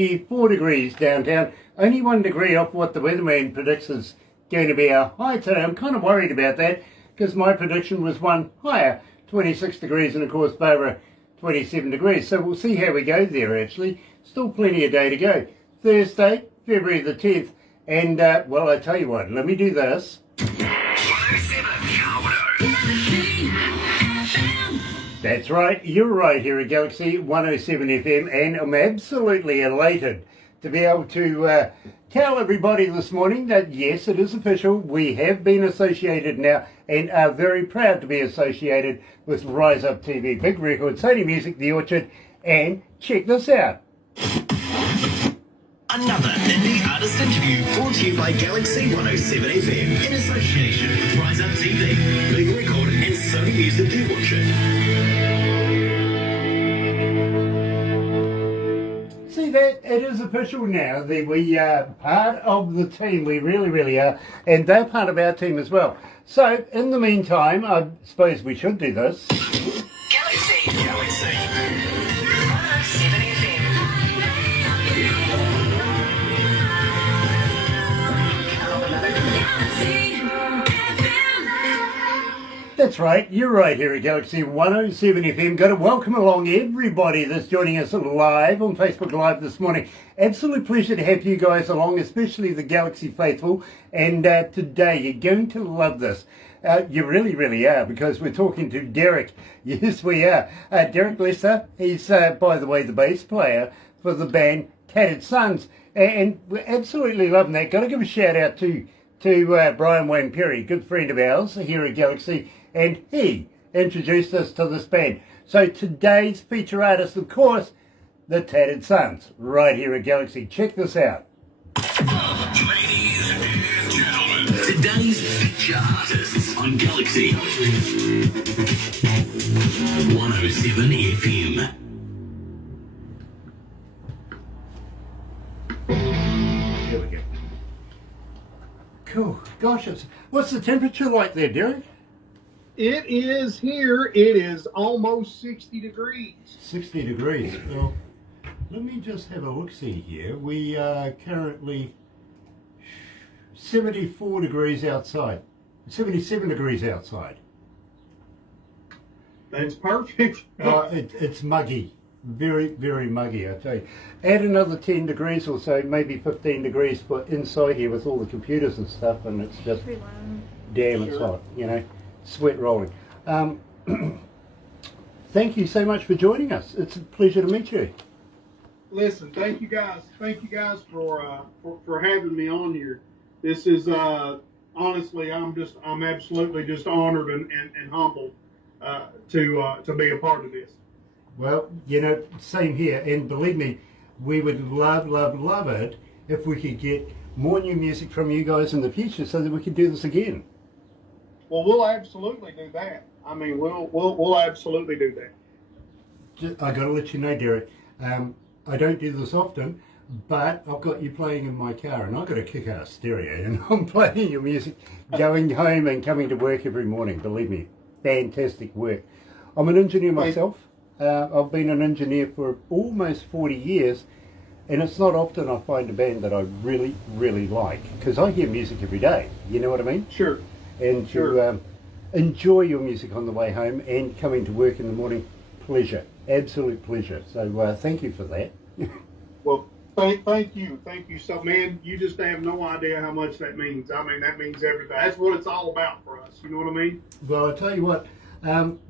4 degrees downtown, only 1 degree off what the weatherman predicts is going to be our high today. I'm kind of worried about that because my prediction was one higher, 26 degrees, and of course Barbara 27 degrees. So we'll see how we go there actually. Still plenty of day to go. Thursday, February the 10th, and well, I tell you what, let me do this. That's right, you're right here at Galaxy 107 FM, and I'm absolutely elated to be able to tell everybody this morning that yes, it is official. We have been associated now and are very proud to be associated with Rise Up TV, Big Record, Sony Music, The Orchard, and check this out. Another indie artist interview brought to you by Galaxy 107 FM in association with Rise Up TV, Big Record, and Sony Music, The Orchard. See that? It is official now. We are part of the team. We really are. And they're part of our team as well. So, in the meantime, I suppose we should do this. Galaxy 107 FM. That's right, you're right here at Galaxy 107 FM. Got to welcome along everybody that's joining us live on Facebook Live this morning. Absolute pleasure to have you guys along, especially the Galaxy faithful. And today you're going to love this. You really are, because we're talking to Derek. Yes, we are. Derek Lester, he's, by the way, the bass player for the band Tattered Sons. And we're absolutely loving that. Got to give a shout out to Brian Wayne Perry, good friend of ours here at Galaxy, and he introduced us to this band. So today's feature artist, of course, the Tattered Sons, right here at Galaxy. Check this out. Ladies and gentlemen, today's feature artists on Galaxy 107 FM. Here we go. Cool. Gosh, what's the temperature like there, Derek? It is here. It is almost 60 degrees. 60 degrees. Well, let me just have a look-see here. We are currently 74 degrees outside. 77 degrees outside. That's perfect. It's muggy. Very muggy, I tell you. Add another 10 degrees or so, maybe 15 degrees for inside here with all the computers and stuff, and it's just damn, it's hot, you know, sweat rolling. Thank you so much for joining us. It's a pleasure to meet you. Listen, thank you guys. Thank you guys for having me on here. This is honestly, I'm absolutely just honored and humbled to be a part of this. Well, you know, same here, and believe me, we would love it if we could get more new music from you guys in the future so that we could do this again. Well, we'll absolutely do that. I mean, we'll absolutely do that. I got to let you know, Derek, I don't do this often, but I've got you playing in my car, and I've got a kick-ass stereo, and I'm playing your music going home and coming to work every morning. Believe me, fantastic work. I'm an engineer myself. I've been an engineer for almost 40 years, and it's not often I find a band that I really like, because I hear music every day, you know what I mean? Sure. And sure. To enjoy your music on the way home and coming to work in the morning, pleasure, absolute pleasure. So thank you for that. Well, thank you. So, man, you just have no idea how much that means. I mean, that means everything. That's what it's all about for us, you know what I mean? Well, I'll tell you what,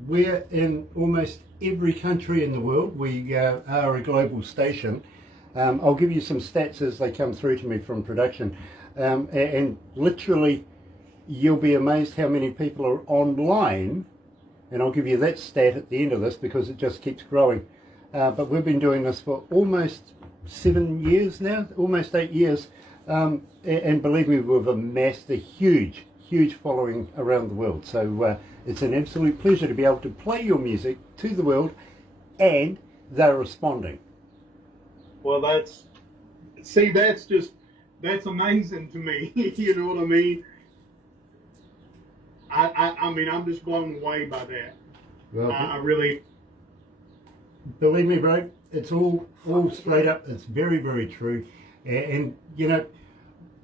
we're in almost every country in the world. We are a global station. I'll give you some stats as they come through to me from production, and literally you'll be amazed how many people are online, and I'll give you that stat at the end of this because it just keeps growing. But we've been doing this for almost 7 years now, almost 8 years, and believe me, we've amassed a huge following around the world. So it's an absolute pleasure to be able to play your music to the world, and they're responding. Well, that's amazing to me. You know what I mean? I mean, I'm just blown away by that. Well, I really. Believe me, bro, It's all straight up. It's very, very true. And you know,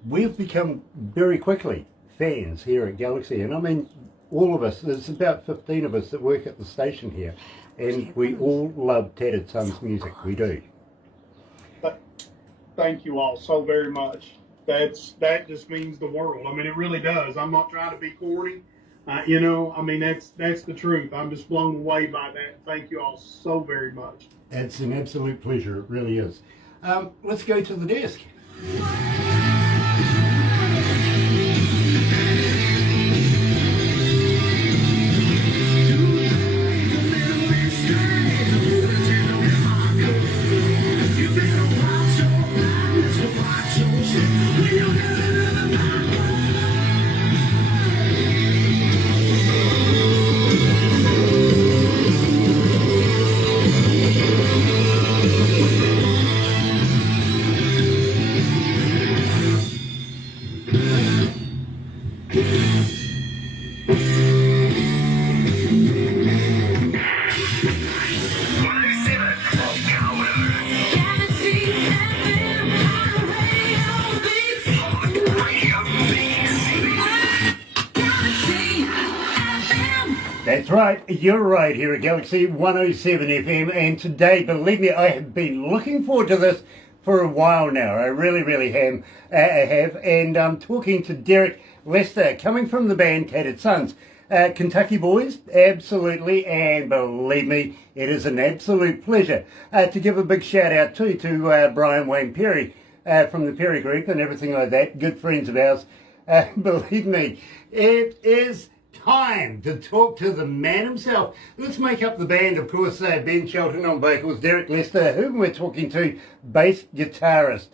we've become very quickly fans here at Galaxy. And I mean, all of us, there's about 15 of us that work at the station here. And we all love Tattered Sons music. We do. Thank you all so very much. That just means the world. I mean, it really does. I'm not trying to be corny. You know, I mean, that's the truth. I'm just blown away by that. Thank you all so very much. It's an absolute pleasure. It really is. Let's go to the desk. That's right, you're right here at Galaxy 107 FM, and today, believe me, I have been looking forward to this for a while now. I really, really have, and I'm talking to Derek Lester, coming from the band Tattered Sons. Kentucky boys, absolutely, and believe me, it is an absolute pleasure to give a big shout out to Brian Wayne Perry from the Perry Group and everything like that, good friends of ours. Believe me, it is time to talk to the man himself. Let's make up the band, of course, Ben Shelton on vocals, Derek Lester, whom we're talking to, bass guitarist,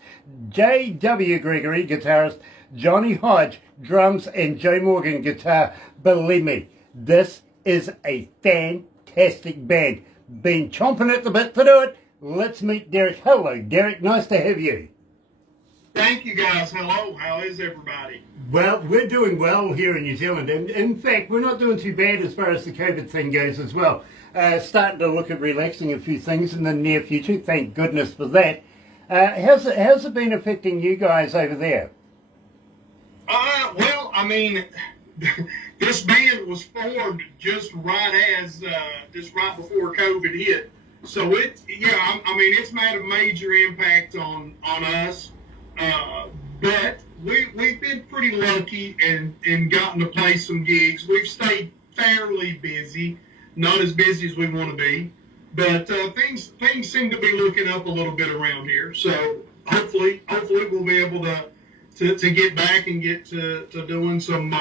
J.W. Gregory, guitarist, Johnny Hodge, drums, and Joe Morgan, guitar. Believe me, this is a fantastic band. Been chomping at the bit to do it. Let's meet Derek. Hello, Derek. Nice to have you. Thank you, guys. Hello. How is everybody? Well, we're doing well here in New Zealand, and in fact, we're not doing too bad as far as the COVID thing goes as well. Starting to look at relaxing a few things in the near future. Thank goodness for that. How's it been affecting you guys over there? Well, I mean, this band was formed just right before COVID hit. So I mean, it's made a major impact on us. But we've been pretty lucky and gotten to play some gigs. We've stayed fairly busy, not as busy as we want to be, but things seem to be looking up a little bit around here. So hopefully we'll be able to get back and get to doing some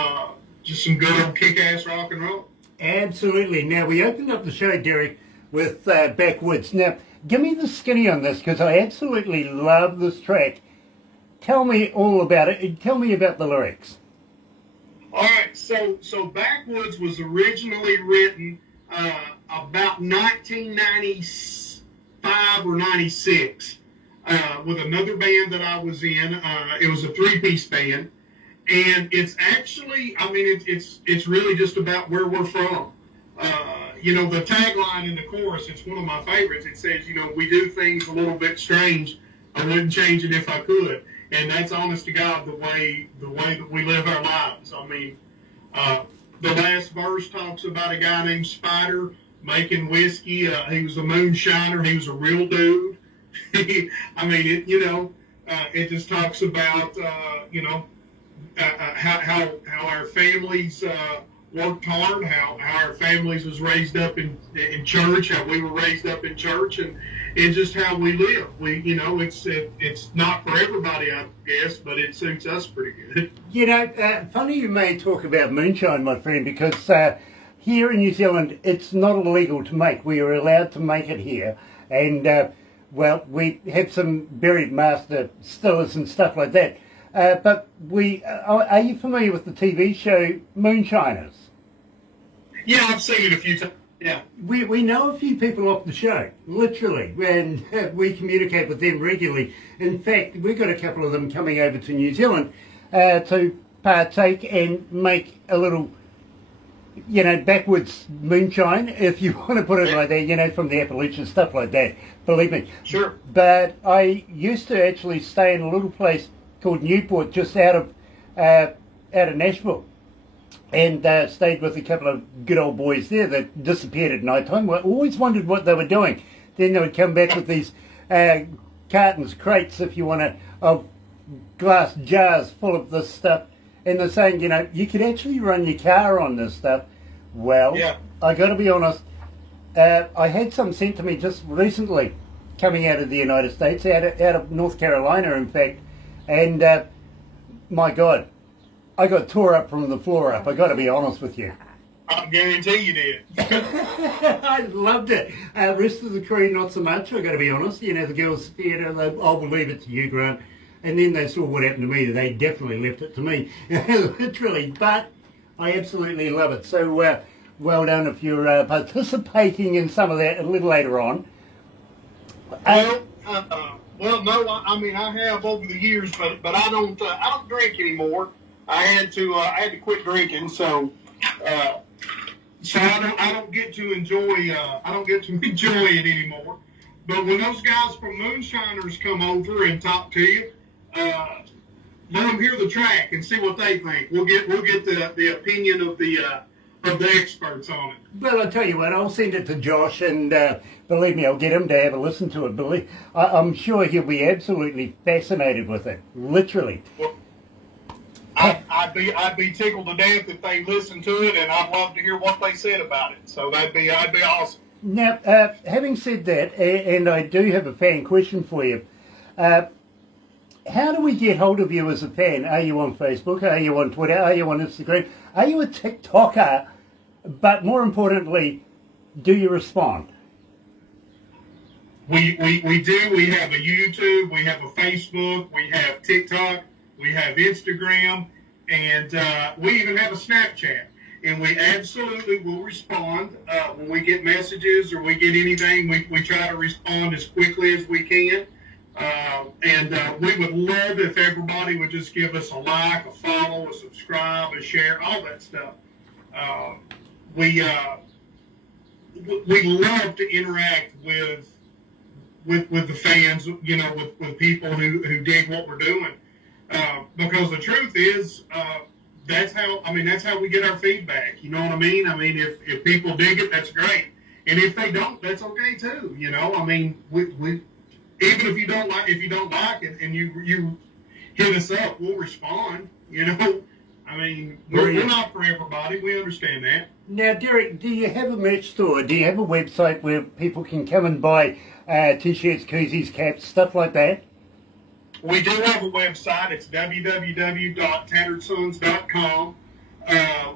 just some good old kick-ass rock and roll. Absolutely. Now, we opened up the show, Derek, with Backwoods. Now, give me the skinny on this, because I absolutely love this track. Tell me all about it. Tell me about the lyrics. All right. So Backwoods was originally written about 1995 or 96 with another band that I was in. It was a three-piece band. And it's actually, I mean, it's really just about where we're from. You know, the tagline in the chorus, it's one of my favorites. It says, you know, we do things a little bit strange. I wouldn't change it if I could. And that's honest to God the way that we live our lives. I mean, the last verse talks about a guy named Spider making whiskey. He was a moonshiner. He was a real dude. I mean, it just talks about, how our families worked hard, how our families was raised up in church, how we were raised up in church, and just how we live. It's not for everybody, I guess, but it suits us pretty good. Funny you may talk about moonshine, my friend, because here in New Zealand, it's not illegal to make. We are allowed to make it here, and we have some buried master stillers and stuff like that. But are you familiar with the TV show Moonshiners? Yeah, I've seen it a few times. Yeah. We know a few people off the show, literally, and we communicate with them regularly. In fact, we've got a couple of them coming over to New Zealand to partake and make a little backwoods moonshine, if you want to put it like that, from the Appalachian, stuff like that, believe me. Sure. But I used to actually stay in a little place called Newport, just out of Nashville, and stayed with a couple of good old boys there that disappeared at night time. I always wondered what they were doing. Then they would come back with these cartons, crates, if you want to, of glass jars full of this stuff. And they're saying, you could actually run your car on this stuff. Well, I got to be honest, I had some sent to me just recently, coming out of the United States, out of North Carolina, in fact. And my God, I got tore up from the floor up. I got to be honest with you. I guarantee you did. I loved it. Rest of the crew, not so much. I got to be honest. The girls, I'll believe it to you, Grant. And then they saw what happened to me. They definitely left it to me, literally. But I absolutely love it. So well done if you're participating in some of that a little later on. Well, no. I mean, I have over the years, but I don't drink anymore. I had to quit drinking, so I don't get to enjoy it anymore. But when those guys from Moonshiners come over and talk to you, let them hear the track and see what they think. We'll get the opinion of the experts on it. Well, I'll tell you what, I'll send it to Josh, and believe me, I'll get him to have a listen to it. I'm sure he'll be absolutely fascinated with it, literally. Well, I'd be tickled to death if they listened to it, and I'd love to hear what they said about it. So I'd be awesome. Now, having said that, and I do have a fan question for you. How do we get hold of you as a fan? Are you on Facebook? Are you on Twitter? Are you on Instagram? Are you a TikToker? But more importantly, do you respond? We do. We have a YouTube. We have a Facebook. We have TikTok. We have Instagram. And we even have a Snapchat. And we absolutely will respond when we get messages or we get anything. We try to respond as quickly as we can. And we would love if everybody would just give us a like, a follow, a subscribe, a share, all that stuff. We love to interact with the fans, with people who dig what we're doing. Because the truth is, that's how we get our feedback. You know what I mean? I mean, if people dig it, that's great. And if they don't, that's okay too. I mean, we even if you don't like it and you hit us up, we'll respond. I mean, we're not for everybody. We understand that. Now, Derek, do you have a merch store? Do you have a website where people can come and buy t-shirts, koozies, caps, stuff like that? We do have a website. It's www.tatteredsons.com.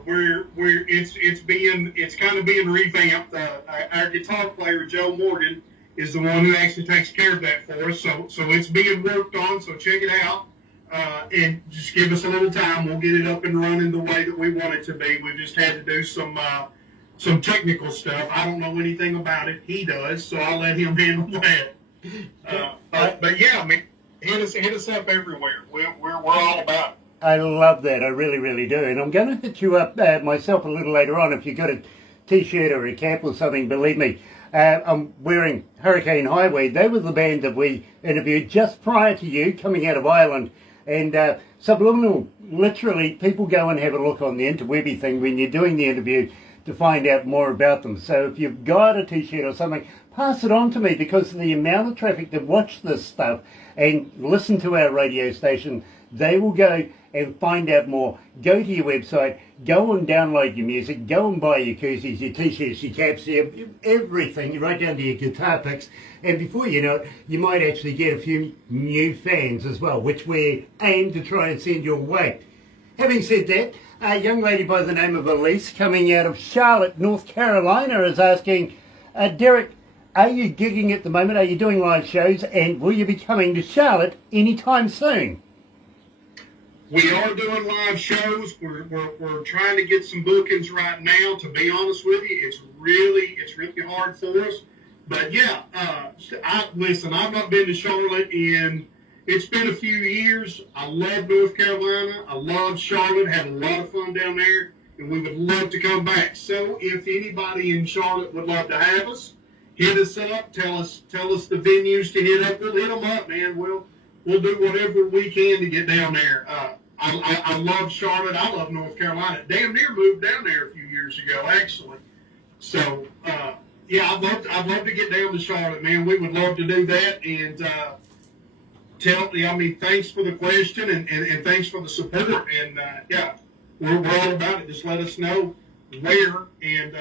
Where it's kind of being revamped. Our guitar player Joe Morgan is the one who actually takes care of that for us. So it's being worked on. So check it out and just give us a little time. We'll get it up and running the way that we want it to be. We've just had to do some technical stuff. I don't know anything about it. He does, so I'll let him handle that. But yeah, I mean, hit us up everywhere. We're all about it. I love that. I really, really do. And I'm going to hit you up myself a little later on. If you've got a t-shirt or a cap or something, believe me, I'm wearing Hurricane Highway. They were the band that we interviewed just prior to you coming out of Ireland. And subliminal, literally, people go and have a look on the interwebby thing when you're doing the interview to find out more about them. So if you've got a t-shirt or something, pass it on to me, because the amount of traffic that watch this stuff and listen to our radio station, they will go and find out more. Go to your website, go and download your music, go and buy your koozies, your t-shirts, your caps, everything, right down to your guitar picks. And before you know it, you might actually get a few new fans as well, which we aim to try and send your way. Having said that, a young lady by the name of Elise, coming out of Charlotte, North Carolina, is asking, Derek, are you gigging at the moment? Are you doing live shows? And will you be coming to Charlotte anytime soon? We are doing live shows. We're trying to get some bookings right now. To be honest with you, it's really hard for us. But yeah, I've not been to Charlotte it's been a few years. I love North Carolina. I love Charlotte. Had a lot of fun down there. and we would love to come back. So if anybody in Charlotte would love to have us, hit us up. Tell us the venues to hit up. We'll hit them up, man. We'll do whatever we can to get down there. I love Charlotte. I love North Carolina. Damn near moved down there a few years ago, actually. So yeah, I'd love to get down to Charlotte, man. We would love to do that. And thanks for the question and thanks for the support. And yeah, we're all about it. Just let us know where, and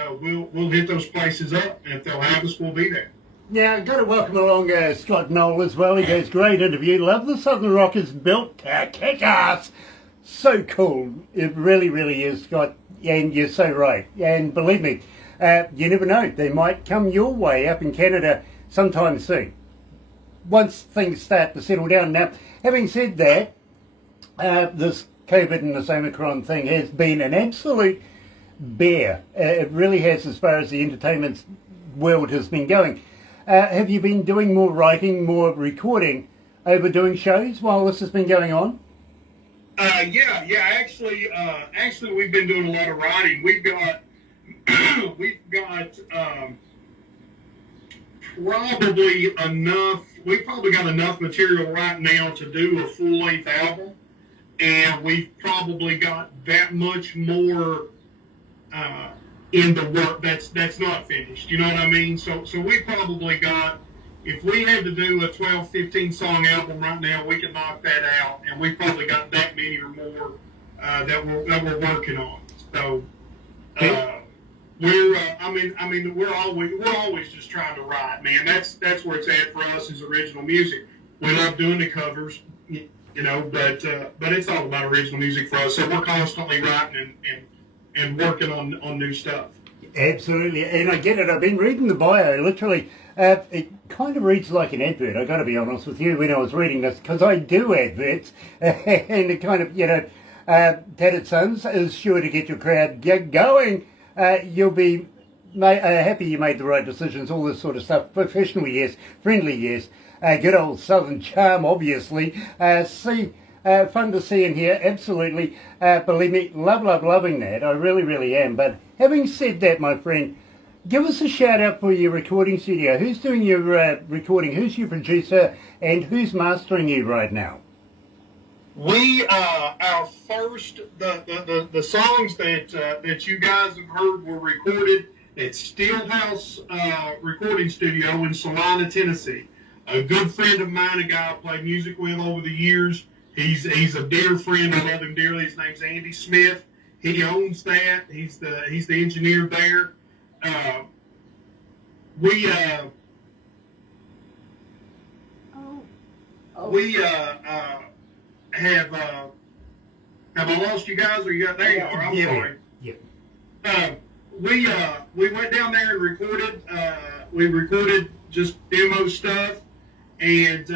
we'll hit those places up. And if they'll have us, we'll be there. Yeah, got to welcome along Scott Knoll as well. He goes, great interview. Love the Southern Rockers built kick ass. So cool. It really, really is, Scott. And you're so right. And believe me, you never know. They might come your way up in Canada sometime soon, once things start to settle down. Now, having said that, this COVID and this Omicron thing has been an absolute bear. It really has, as far as the entertainment world has been going. Have you been doing more writing, more recording over doing shows while this has been going on? Yeah. Actually, we've been doing a lot of writing. We've got probably enough. We've probably got enough material right now to do a full-length album, and we've probably got that much more in the work that's not finished. You know what I mean? So we probably got, if we had to do a 12, 15 song album right now, we could knock that out, and we probably got that many or more that we're working on. So we're always just trying to write, man. That's where it's at for us, is original music. We love doing the covers, you know, but it's all about original music for us. So we're constantly writing and working on new stuff. Absolutely, and I get it. I've been reading the bio, literally. It kind of reads like an advert, I got to be honest with you, when I was reading this, because I do adverts, and it kind of, you know, Tattered Sons is sure to get your crowd going. You'll be happy you made the right decisions, all this sort of stuff. Professional, yes. Friendly, yes. Good old Southern charm, obviously. Fun to see and hear, absolutely. Believe me, loving that. I really, really am. But having said that, my friend, give us a shout out for your recording studio. Who's doing your recording? Who's your producer? And who's mastering you right now? We our first the songs that you guys have heard were recorded at Steelhouse Recording Studio in Salina, Tennessee. A good friend of mine, a guy I played music with over the years. He's a dear friend. I love him dearly. His name's Andy Smith. He owns that. He's the engineer there. Have I lost you guys, or you got, there you are, I'm sorry. Yeah. We went down there and recorded, we recorded just demo stuff, and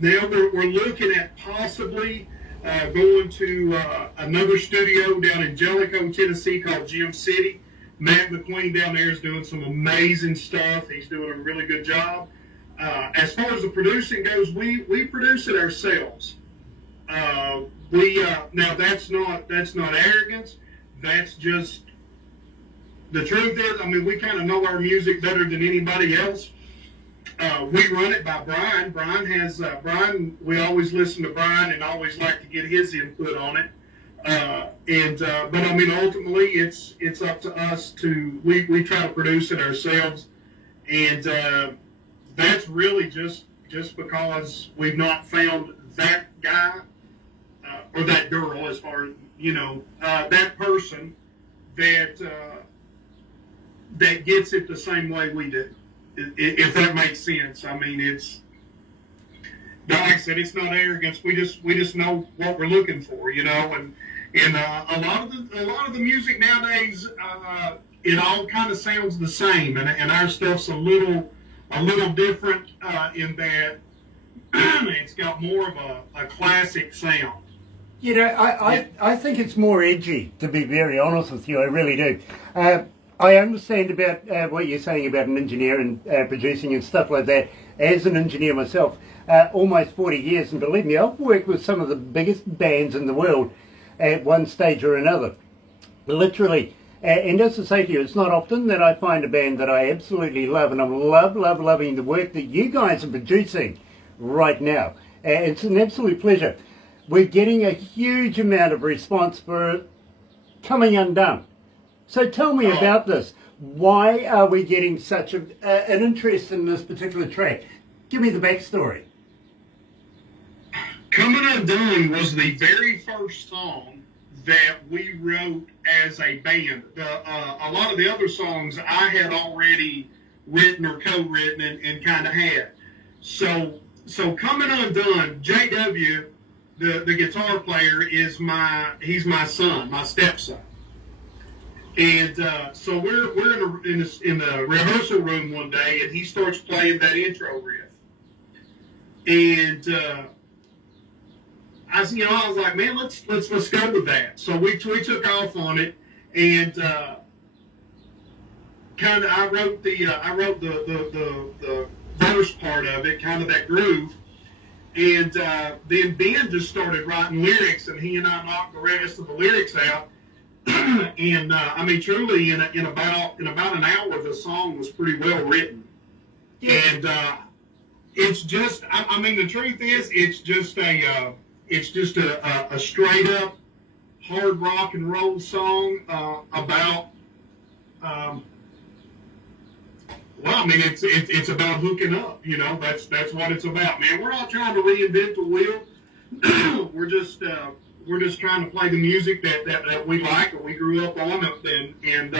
now we're looking at possibly going to another studio down in Jellicoe, Tennessee called Gem City. Matt McQueen down there is doing some amazing stuff. He's doing a really good job. As far as the producing goes, we produce it ourselves. Now that's not arrogance. That's just the truth is. I mean, we kind of know our music better than anybody else. We run it by Brian. Brian. We always listen to Brian and always like to get his input on it. But I mean, ultimately, it's up to us to we try to produce it ourselves, and that's really just because we've not found that guy or that girl, as far as you know, that person that gets it the same way we do. If that makes sense. I mean, it's like I said, it's not arrogance. We just know what we're looking for, you know, and a lot of the music nowadays, it all kind of sounds the same, and our stuff's a little different in that it's got more of a classic sound. You know, I think it's more edgy, to be very honest with you. I really do. I understand about what you're saying about an engineer and producing and stuff like that. As an engineer myself, almost 40 years, and believe me, I've worked with some of the biggest bands in the world. at one stage or another. Literally. And as I say to you, it's not often that I find a band that I absolutely love, and I'm loving the work that you guys are producing right now. It's an absolute pleasure. We're getting a huge amount of response for Coming Undone. So tell me about this. Why are we getting such an interest in this particular track? Give me the backstory. Coming Undone was the very first song that we wrote as a band. A lot of the other songs I had already written or co-written and kind of had. So Coming Undone, JW, the guitar player, he's my son, my stepson. And so we're in the rehearsal room one day, and he starts playing that intro riff. And I was like, man, let's go with that. So we took off on it, and kind of I wrote the verse part of it, kind of that groove, and then Ben just started writing lyrics, and he and I knocked the rest of the lyrics out. And I mean, truly, in about an hour, the song was pretty well written. Yeah. And it's just, I mean, the truth is, it's just a straight up hard rock and roll song about, well, I mean, it's about hooking up. That's what it's about, man. We're not trying to reinvent the wheel. We're just trying to play the music that we like or we grew up on, and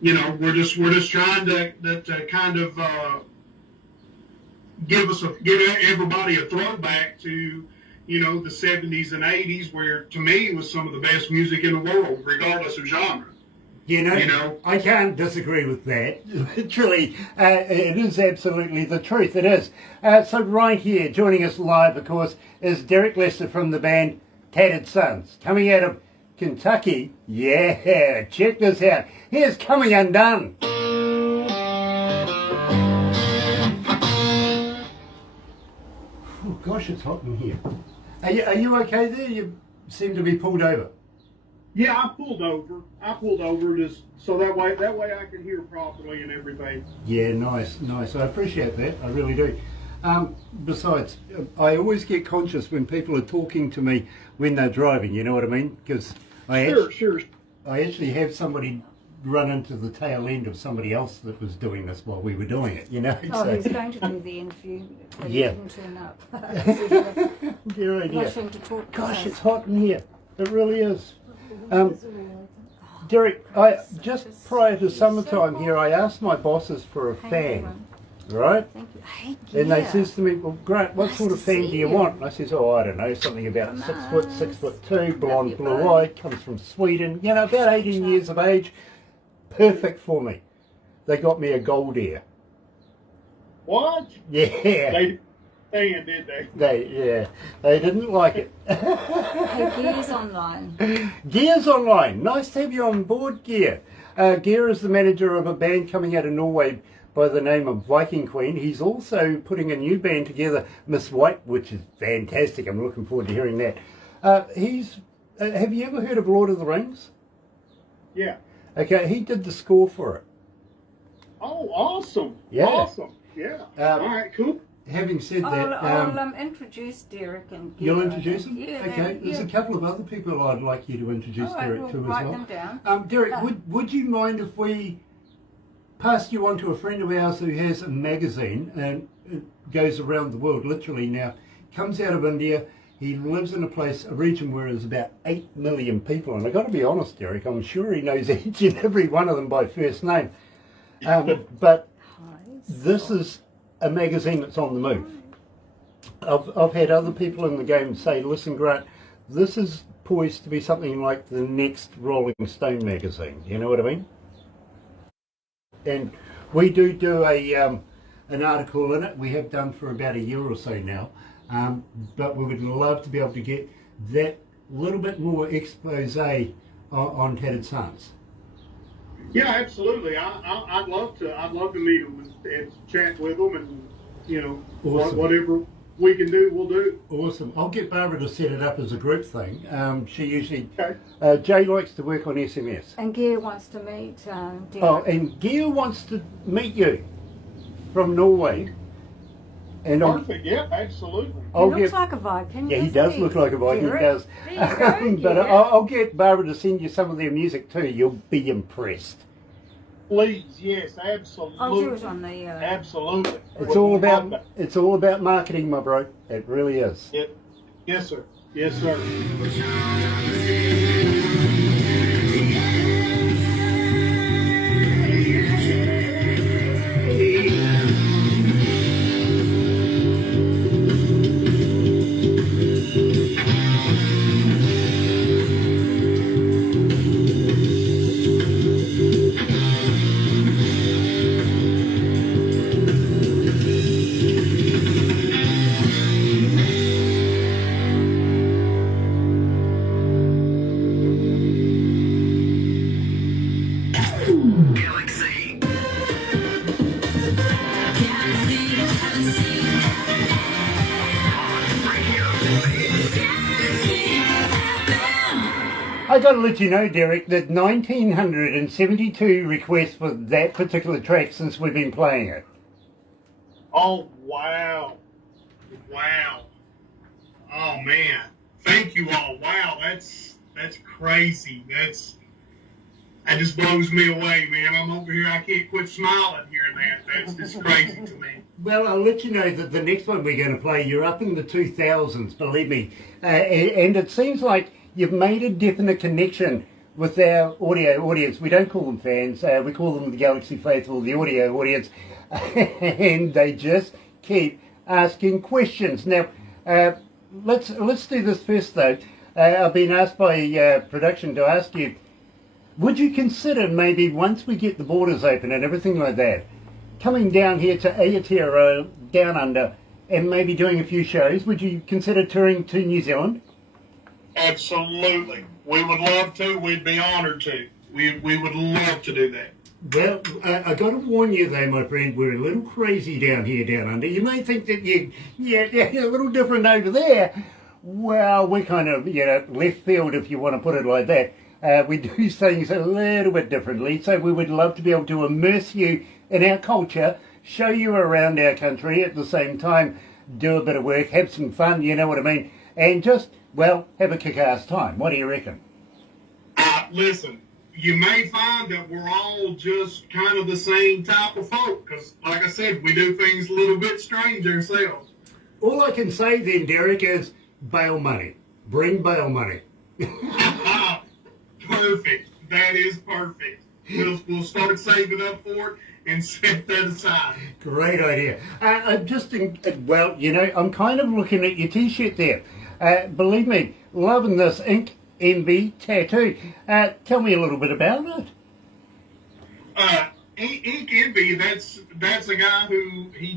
we're just trying to kind of give everybody a throwback to the 70s and 80s, where to me was some of the best music in the world, regardless of genre. I can't disagree with that. Literally, it is absolutely the truth. It is. So right here, joining us live, of course, is Derek Lester from the band Tattered Sons, coming out of Kentucky. Yeah, check this out. Here's Coming Undone. Oh gosh, it's hot in here. Are you okay there? You seem to be pulled over. Yeah, I pulled over just so that way I can hear properly and everything. Yeah, nice. I appreciate that. I really do. Besides, I always get conscious when people are talking to me when they're driving. You know what I mean? Because I actually have somebody run into the tail end of somebody else that was doing this while we were doing it. Oh, so, he was going to do the interview, but he didn't turn up. Rushing to talk. Gosh, it's hot in here. It really is. Derek, I just prior to summertime here, I asked my bosses for a fan, right? Thank you. Hey, and they says to me, well, Grant, what sort of fan do you want? And I says, I don't know, something about 6'2", blonde, blue-eyed, comes from Sweden, about 18 years of age, perfect for me. They got me a gold ear. What? Yeah. Did they? They didn't like it. Hey, Gears Online. Gears Online. Nice to have you on board, Gear. Gear is the manager of a band coming out of Norway by the name of Viking Queen. He's also putting a new band together, Miss White, which is fantastic. I'm looking forward to hearing that. Have you ever heard of Lord of the Rings? Yeah. Okay, he did the score for it. Oh, awesome. Yeah. Awesome. Yeah. All right, cool. Having said that, I'll introduce Derek and Gear. You'll introduce him? Yeah. Okay. There's a couple of other people I'd like you to introduce Derek to as write well. them down. Derek, would you mind if we passed you on to a friend of ours who has a magazine and it goes around the world literally now, comes out of India. He lives in a region where there's about 8 million people, and I've got to be honest, Derek, I'm sure he knows each and every one of them by first name. But this is a magazine that's on the move. I've had other people in the game say, listen, Grant, this is poised to be something like the next Rolling Stone magazine. You know what I mean? And we do an article in it. We have done for about a year or so now. But we would love to be able to get that little bit more expose on Tattered Sons. Yeah, absolutely. I'd love to meet them and chat with them, and awesome. we can do, we'll do. Awesome. I'll get Barbara to set it up as a group thing. She usually, Okay. Jay likes to work on SMS. And Gear wants to meet Derek. Oh, and Gear wants to meet you from Norway. And Perfect. Yeah, absolutely. He looks like a Viking. Yeah, he doesn't does look like a Viking, he Derek? does. There you go, But yeah. I'll get Barbara to send you some of their music too. You'll be impressed. Please, yes, absolutely. I'll do it on the. Absolutely. It's all about marketing, my bro. It really is. Yep. Yes, sir. Yes, sir. Galaxy. I got to let you know, Derek, that 1,972 requests for that particular track since we've been playing it. Oh, wow. Wow. Oh, man. Thank you all. Wow, that's crazy. That just blows me away, man. I'm over here. I can't quit smiling hearing that. That's just crazy to me. Well, I'll let you know that the next one we're going to play, you're up in the 2000s, believe me. And it seems like you've made a definite connection with our audio audience. We don't call them fans. We call them the Galaxy Faithful, the audio audience. And they just keep asking questions. Now, let's do this first, though. I've been asked by production to ask you, would you consider maybe once we get the borders open and everything like that, coming down here to Aotearoa, down under, and maybe doing a few shows? Would you consider touring to New Zealand? Absolutely. We would love to. We'd be honored to. We would love to do that. Well, I got to warn you though, my friend, we're a little crazy down here, down under. You may think that you're a little different over there. Well, we're kind of, left field if you want to put it like that. We do things a little bit differently, so we would love to be able to immerse you in our culture, show you around our country at the same time, do a bit of work, have some fun, you know what I mean, and just, well, have a kick-ass time. What do you reckon? Listen, you may find that we're all just kind of the same type of folk, because, like I said, we do things a little bit strange ourselves. All I can say then, Derek, is bail money. Bring bail money. Perfect. That is perfect. We'll start saving up for it and set that aside. Great idea. I'm kind of looking at your T-shirt there. Believe me, loving this Ink Envy tattoo. Tell me a little bit about it. Ink Envy, that's a guy who he's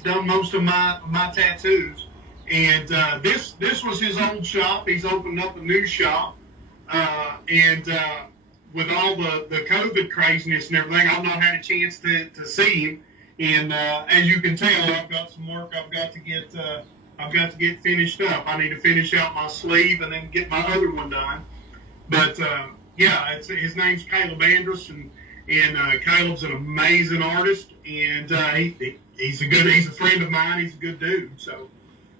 done most of my tattoos. And this was his old shop. He's opened up a new shop. With all the COVID craziness and everything, I've not had a chance to see him. And as you can tell, I've got some work I've got to get finished up. I need to finish out my sleeve and then get my other one done. But his name's Caleb Andrus, and Caleb's an amazing artist, and he's a friend of mine. He's a good dude. So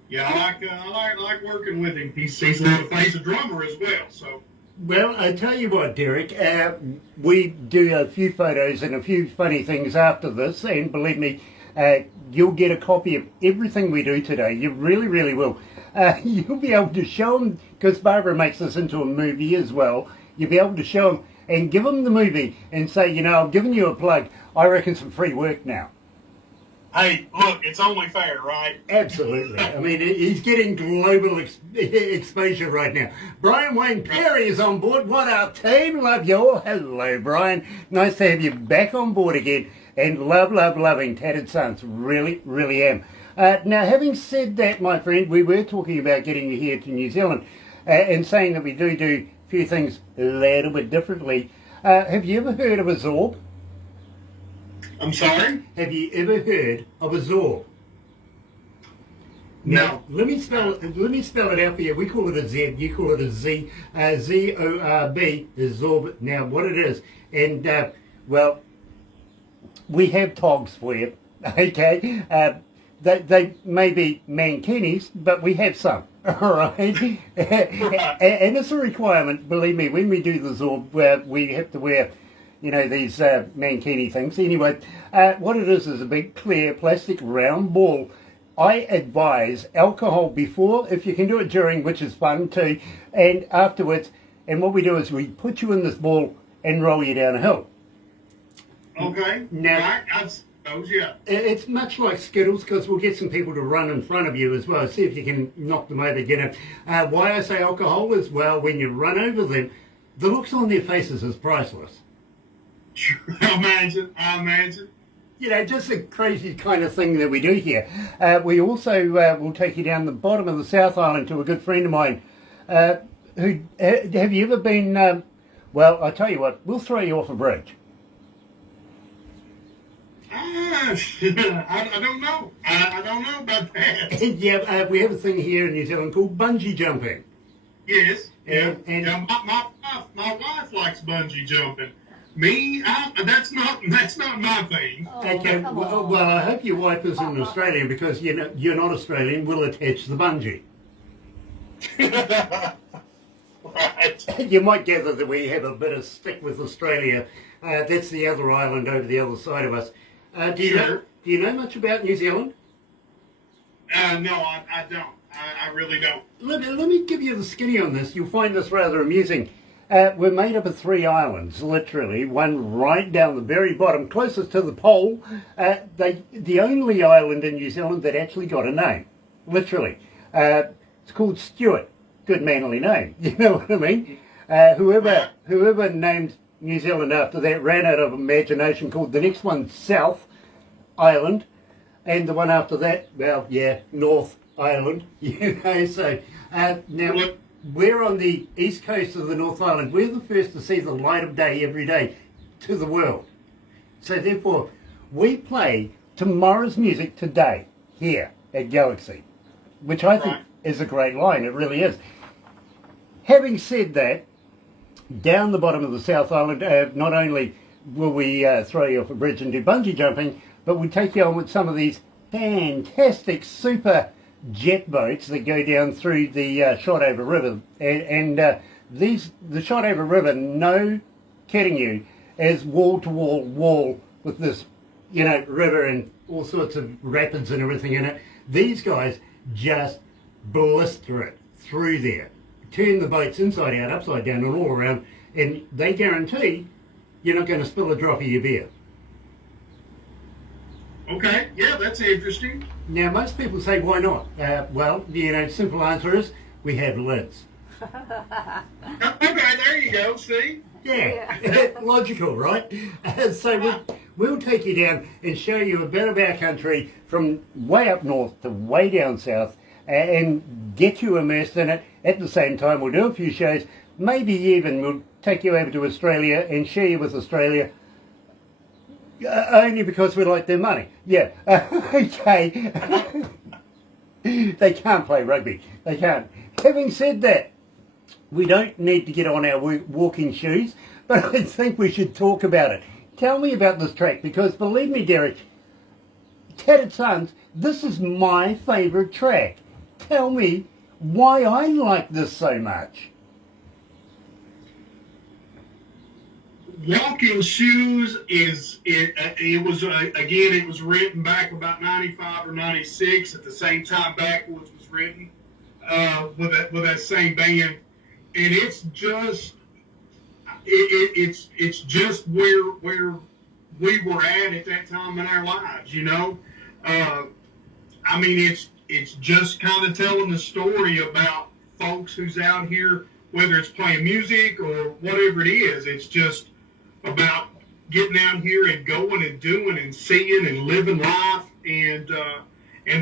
yeah, I like working with him. He's a drummer as well. So. Well, I tell you what, Derek, we do a few photos and a few funny things after this, and believe me, you'll get a copy of everything we do today. You really, really will. You'll be able to show them, because Barbara makes this into a movie as well, you'll be able to show them and give them the movie and say, I've given you a plug. I reckon some free work now. Hey, look, it's only fair, right? Absolutely. I mean, he's getting global exposure right now. Brian Wayne Perry is on board. What up, team? Love you all. Hello, Brian. Nice to have you back on board again. And loving Tattered Sons. Really, really am. Now, having said that, my friend, we were talking about getting you here to New Zealand and saying that we do a few things a little bit differently. Have you ever heard of a Zorb? I'm sorry? Have you ever heard of a Zorb? No. Let me spell it. Let me spell it out for you. We call it a Z. You call it a Z. Z-O-R-B is Zorb. Now, what it is, and well, we have togs for you. Okay, they may be mankinis, but we have some. All right, and it's a requirement. Believe me, when we do the Zorb, we have to wear, you know, these mankini things. Anyway, what it is a big clear plastic round ball. I advise alcohol before, if you can do it during, which is fun too, and afterwards. And what we do is we put you in this ball and roll you down a hill. Okay. Now, Yeah. it's much like Skittles, because we'll get some people to run in front of you as well. See if you can knock them over, get them. Why I say alcohol is, well, when you run over them, the looks on their faces is priceless. I imagine. You know, just a crazy kind of thing that we do here. We also will take you down the bottom of the South Island to a good friend of mine. Who have you ever been? Well, I tell you what, we'll throw you off a bridge. I don't know. I don't know about that. Yeah, we have a thing here in New Zealand called bungee jumping. Yes. And My wife likes bungee jumping. Me, that's not my thing. Oh, okay, come well, on. I hope your wife isn't Australian, because you know you're not Australian. We'll attach the bungee. Right. You might gather that we have a bit of stick with Australia. That's the other island over the other side of us. Do you know much about New Zealand? No, I don't. I really don't. Let me give you the skinny on this. You'll find this rather amusing. We're made up of 3 islands, literally, one right down the very bottom, closest to the pole. The only island in New Zealand that actually got a name, literally. It's called Stewart. Good manly name, you know what I mean? Whoever named New Zealand after that ran out of imagination, called the next one South Island, and the one after that, well, yeah, North Island, you know, so now we're on the east coast of the North Island. We're the first to see the light of day every day to the world. So therefore, we play tomorrow's music today here at Galaxy, which I think is a great line. It really is. Having said that, down the bottom of the South Island, not only will we throw you off a bridge and do bungee jumping, but we take you on with some of these fantastic super jet boats that go down through the Shotover River. And the Shotover River, no kidding you, is wall with this, you know, river and all sorts of rapids and everything in it. These guys just blister it through there. Turn the boats inside out, upside down and all around, and they guarantee you're not going to spill a drop of your beer. Okay, yeah, that's interesting. Now, most people say, why not? Well, you know, simple answer is, we have lids. Okay, there you go, see? Yeah, logical, right? So we'll take you down and show you a bit of our country from way up north to way down south, and get you immersed in it. At the same time, we'll do a few shows. Maybe even we'll take you over to Australia and share you with Australia. Only because we like their money. Yeah. Okay. They can't play rugby. They can't. Having said that, we don't need to get on our walking shoes, but I think we should talk about it. Tell me about this track, because believe me, Derek, Tattered Sons, this is my favourite track. Tell me why I like this so much. Walking Shoes it was written back about 95 or 96 at the same time Backwards was written with that same band, and it's just it's just where we were at that time in our lives, you know. I mean, it's just kind of telling the story about folks who's out here, whether it's playing music or whatever it is. It's just about getting out here and going and doing and seeing and living life, and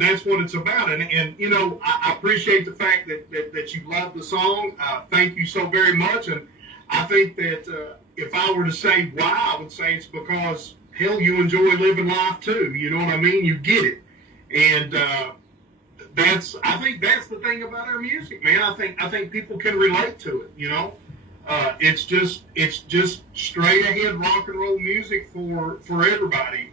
that's what it's about. And you know, I appreciate the fact that you love the song. Thank you so very much. And I think that if I were to say why, I would say it's because, hell, you enjoy living life too. You know what I mean? You get it. And I think that's the thing about our music, man. I think people can relate to it. You know, it's just straight ahead rock and roll music for everybody.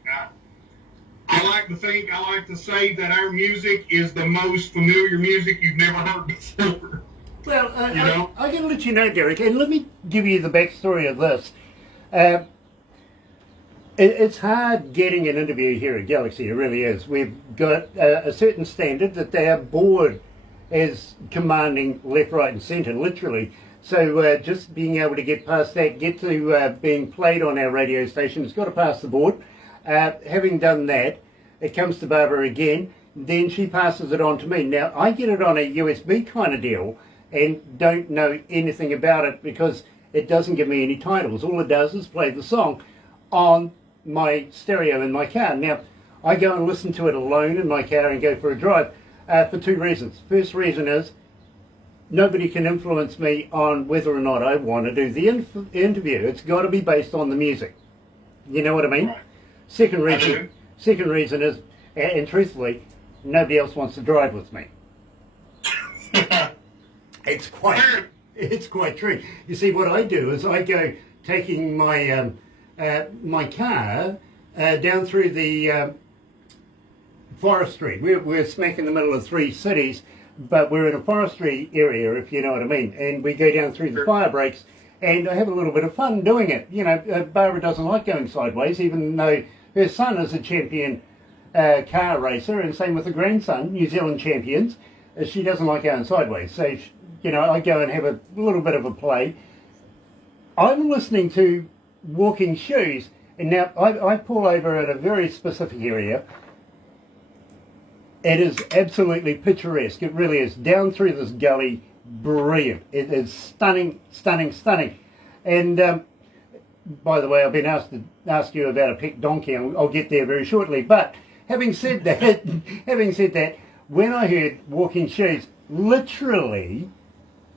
I like to say that our music is the most familiar music you've never heard before. Well, You know? I can let you know, Derek, and let me give you the backstory of this. It's hard getting an interview here at Galaxy, it really is. We've got a certain standard that they are board as commanding left, right and centre, literally. So just being able to get past that, get to being played on our radio station, it's got to pass the board. Having done that, it comes to Barbara again, then she passes it on to me. Now, I get it on a USB kind of deal and don't know anything about it because it doesn't give me any titles. All it does is play the song on my stereo in my car. Now, I go and listen to it alone in my car and go for a drive for two reasons. First reason is nobody can influence me on whether or not I want to do the interview. It's got to be based on the music. You know what I mean? Right. Second reason is, and truthfully, nobody else wants to drive with me. It's quite true. You see, what I do is I go taking my my car down through the forestry. We're smack in the middle of three cities, but we're in a forestry area, if you know what I mean. And we go down through the fire breaks, and I have a little bit of fun doing it. You know, Barbara doesn't like going sideways, even though her son is a champion car racer, and same with the grandson, New Zealand champions. She doesn't like going sideways, so you know, I go and have a little bit of a play. I'm listening to Walking Shoes, and now I pull over at a very specific area. It is absolutely picturesque. It really is. Down through this gully, brilliant. It is stunning, stunning, stunning. And by the way, I've been asked to ask you about a pet donkey. I'll get there very shortly. But having said that, when I heard Walking Shoes, literally,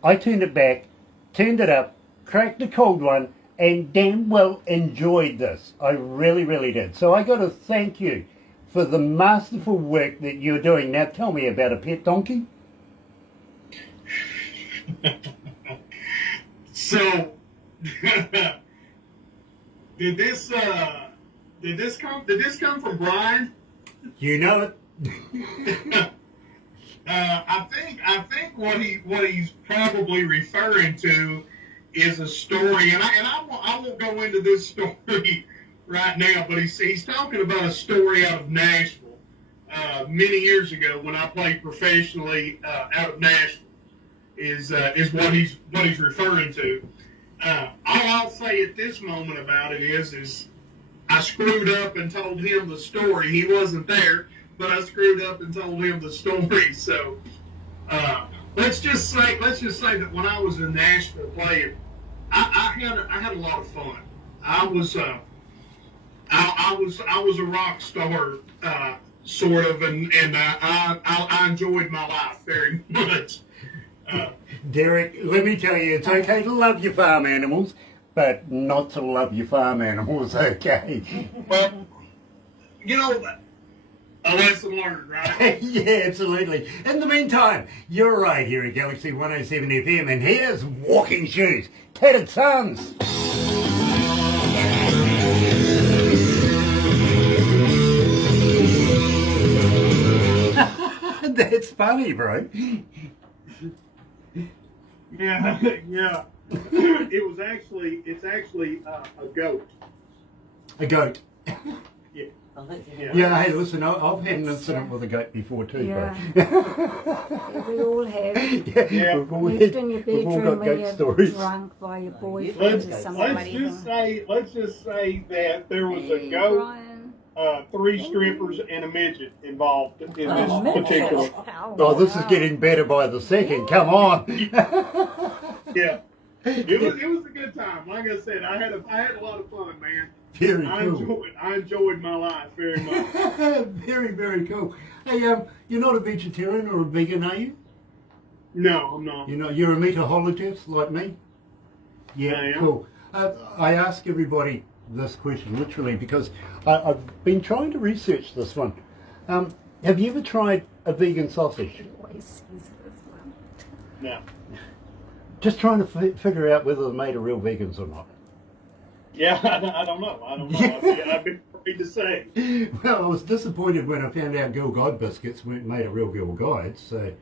I turned it back, turned it up, cracked a cold one, and damn well enjoyed this. I really, really did. So I got to thank you for the masterful work that you're doing. Now tell me about a pet donkey. So, did this come from Brian? You know it. I think what he's probably referring to is a story, and I won't go into this story right now, but he's talking about a story out of Nashville many years ago when I played professionally out of Nashville. Is what he's referring to. All I'll say at this moment about it is I screwed up and told him the story. He wasn't there, but I screwed up and told him the story. So let's just say that when I was in Nashville playing, I had a lot of fun. I was a rock star sort of, and I enjoyed my life very much. Derek, let me tell you, it's okay to love your farm animals, but not to love your farm animals, okay? Well, you know, a lesson learned, right? Yeah, absolutely. In the meantime, you're right here at Galaxy 107 FM, and here's Walking Shoes, Tattered Sons. That's funny, bro. Yeah, yeah. It's actually a goat. A goat. Yeah. Yeah, hey, listen, I've had an incident with a goat before too, Yeah. bro. We all have. Yeah. Lived in your we've all bedroom got when goat you're stories. drunk by your boyfriend or somebody. Let's just say that there was a Hey, goat, Brian. 3 strippers, and a midget involved in this midget. particular. Oh, this is getting better by the second. Come on. Yeah. It was a good time. Like I said, I had a lot of fun, man. Very cool. I enjoyed my life very much. Very, very cool. Hey, you're not a vegetarian or a vegan, are you? No, I'm not. You're a meataholitus like me? Yeah, I am. cool. I ask everybody this question literally because I've been trying to research this one. Have you ever tried a vegan sausage? He always says this one. No. Just trying to figure out whether they're made of real vegans or not. Yeah, I don't know. I'd be afraid to say. Well, I was disappointed when I found out Girl Guide biscuits weren't made of real Girl Guides, so...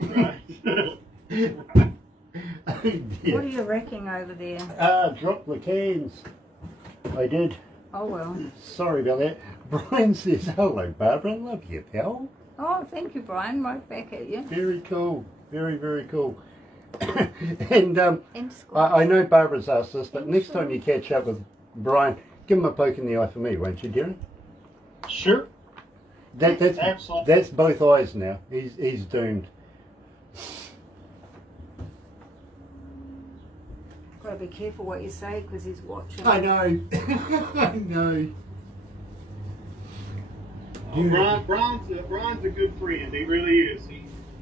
Right. Oh, dear. What are you wrecking over there? Dropped the cans. I did. Oh well. Sorry about that. Brian says, hello, Barbara. Love you, pal. Oh, thank you, Brian. Right back at you. Very cool. Very, very cool. And And squash. I know Barbara's asked this, but next time you catch up with Brian, give him a poke in the eye for me, won't you, Darren? Sure. That's Absolutely. That's both eyes now. He's doomed. Got to be careful what you say because he's watching. I know. I know. Brian's a good friend. He really is.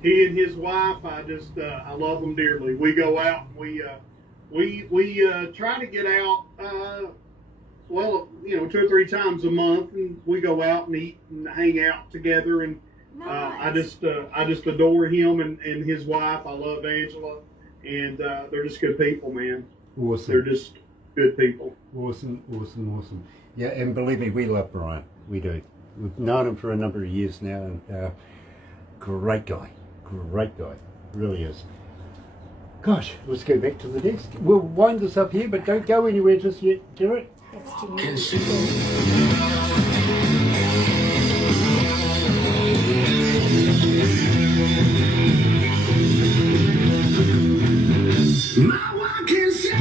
He and his wife, I love them dearly. We go out. We try to get out. Well, 2 or 3 times a month, and we go out and eat and hang out together. And I just adore him and his wife. I love Angela, and they're just good people, man. Awesome. They're just good people. Awesome. Yeah, and believe me, we love Brian. We do. We've known him for a number of years now, and great guy. Really is. Gosh, let's go back to the desk. We'll wind this up here, but don't go anywhere just yet, Derek. It's to you. My wife can say,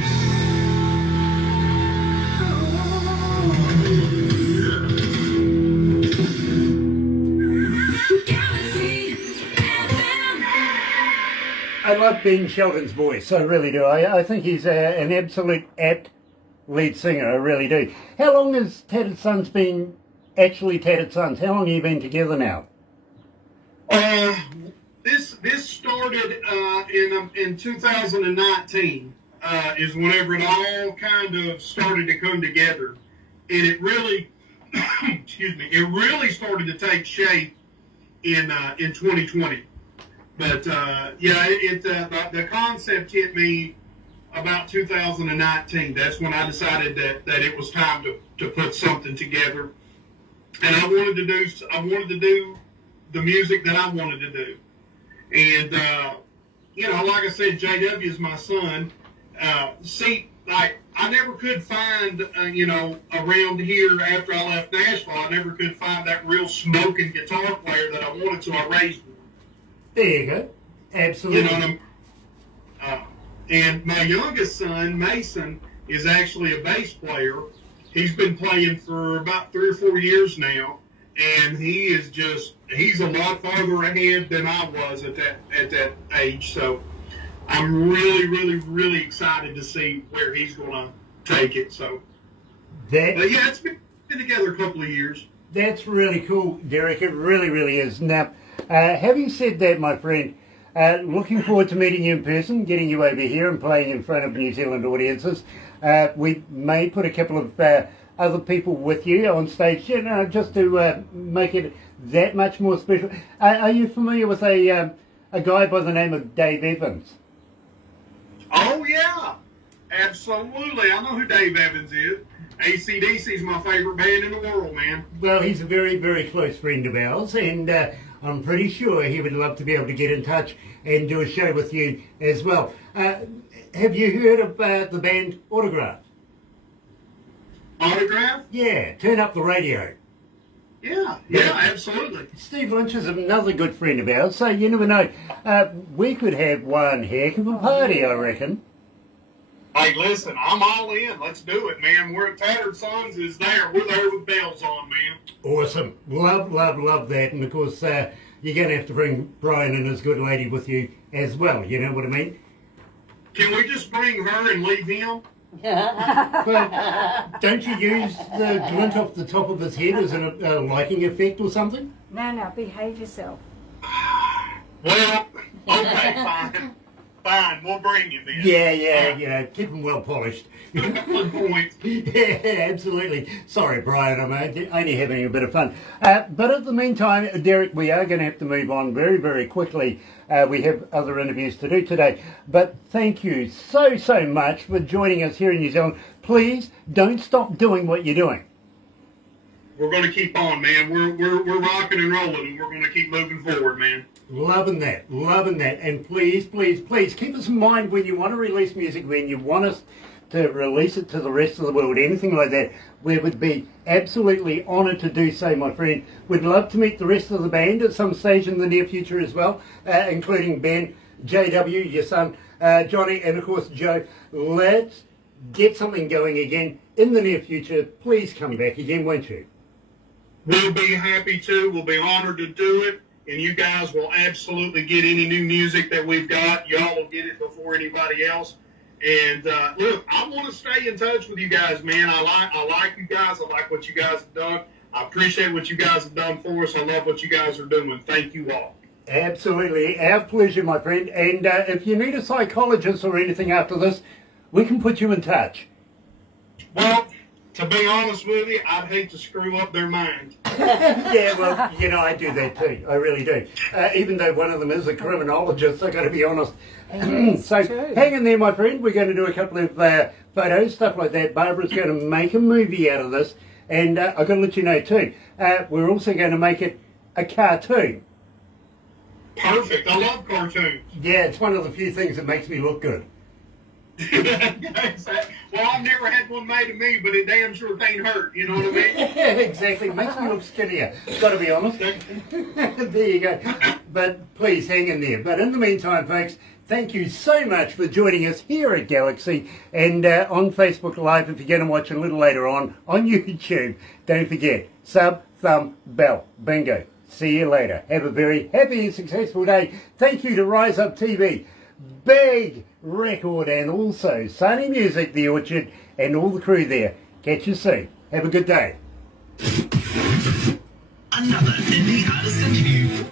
Galaxy FM. I love Ben Sheldon's voice, I really do. I think he's an absolute apt lead singer, I really do. How long has Tattered Sons been actually Tattered Sons? How long have you been together now? This started in 2019 is whenever it all kind of started to come together, and it really, excuse me, it really started to take shape in 2020. But the concept hit me about 2019. That's when I decided that it was time to put something together, and I wanted to do the music that I wanted to do. And, like I said, JW is my son. I never could find, around here after I left Nashville, I never could find that real smoking guitar player that I wanted, so I raised one. There you go. Absolutely. You know what and my youngest son, Mason, is actually a bass player. He's been playing for about 3 or 4 years now. And he's a lot farther ahead than I was at that age. So I'm really, really, really excited to see where he's going to take it. So, but yeah, it's been together a couple of years. That's really cool, Derek. It really, really is. Now, having said that, my friend, looking forward to meeting you in person, getting you over here and playing in front of New Zealand audiences. We may put a couple of other people with you on stage, just to make it that much more special. Are you familiar with a guy by the name of Dave Evans? Oh yeah, absolutely. I know who Dave Evans is. AC/DC is my favorite band in the world, man. Well, he's a very, very close friend of ours, and I'm pretty sure he would love to be able to get in touch and do a show with you as well. Have you heard of the band Autograph? Autograph? Yeah, turn up the radio. Yeah, absolutely. Steve Lynch is another good friend of ours, so you never know. We could have one heck of a party, I reckon. Hey, listen, I'm all in. Let's do it, man. We're Tattered Sons is there. We're there with bells on, man. Awesome. Love that. And of course, you're going to have to bring Brian and his good lady with you as well. You know what I mean? Can we just bring her and leave him? But don't you use the glint off the top of his head as a lighting effect or something? No, behave yourself. Well, okay, fine. fine. We'll bring you then. Yeah, keep them well polished. Good point. Yeah, absolutely. Sorry, Brian, I'm only having a bit of fun. But at the meantime, Derek, we are going to have to move on very, very quickly. We have other interviews to do today. But thank you so much for joining us here in New Zealand. Please don't stop doing what you're doing. We're going to keep on, man. We're rocking and rolling, and we're going to keep moving forward, man. Loving that. And please keep us in mind when you want to release music, when you want us to release it to the rest of the world, anything like that. We would be absolutely honoured to do so, my friend. We'd love to meet the rest of the band at some stage in the near future as well, including Ben, JW, your son, Johnny, and of course Joe. Let's get something going again in the near future. Please come back again, won't you? We'll be happy to. We'll be honored to do it. And you guys will absolutely get any new music that we've got. Y'all will get it before anybody else. And look, I want to stay in touch with you guys, man. I like you guys. I like what you guys have done. I appreciate what you guys have done for us. I love what you guys are doing. Thank you all. Absolutely. Our pleasure, my friend. And if you need a psychologist or anything after this, we can put you in touch. Well, to be honest with you, I'd hate to screw up their mind. Yeah, well, I do that too. I really do. Even though one of them is a criminologist, I got to be honest. So hang in there, my friend. We're going to do a couple of photos, stuff like that. Barbara's going to make a movie out of this. And I've got to let you know too, we're also going to make it a cartoon. Perfect. I love cartoons. Yeah, it's one of the few things that makes me look good. Well, I've never had one made of me, but it damn sure can't hurt. You know what I mean? Yeah, exactly. Makes me look skinnier. Got to be honest. There you go. But please hang in there. But in the meantime, folks, thank you so much for joining us here at Galaxy and on Facebook Live. If you're going to watch a little later on YouTube, don't forget, sub, thumb, bell. Bingo. See you later. Have a very happy and successful day. Thank you to Rise Up TV, Big Record, and also Sunny Music, The Orchard, and all the crew there. Catch you soon. Have a good day. Another indie artist interview.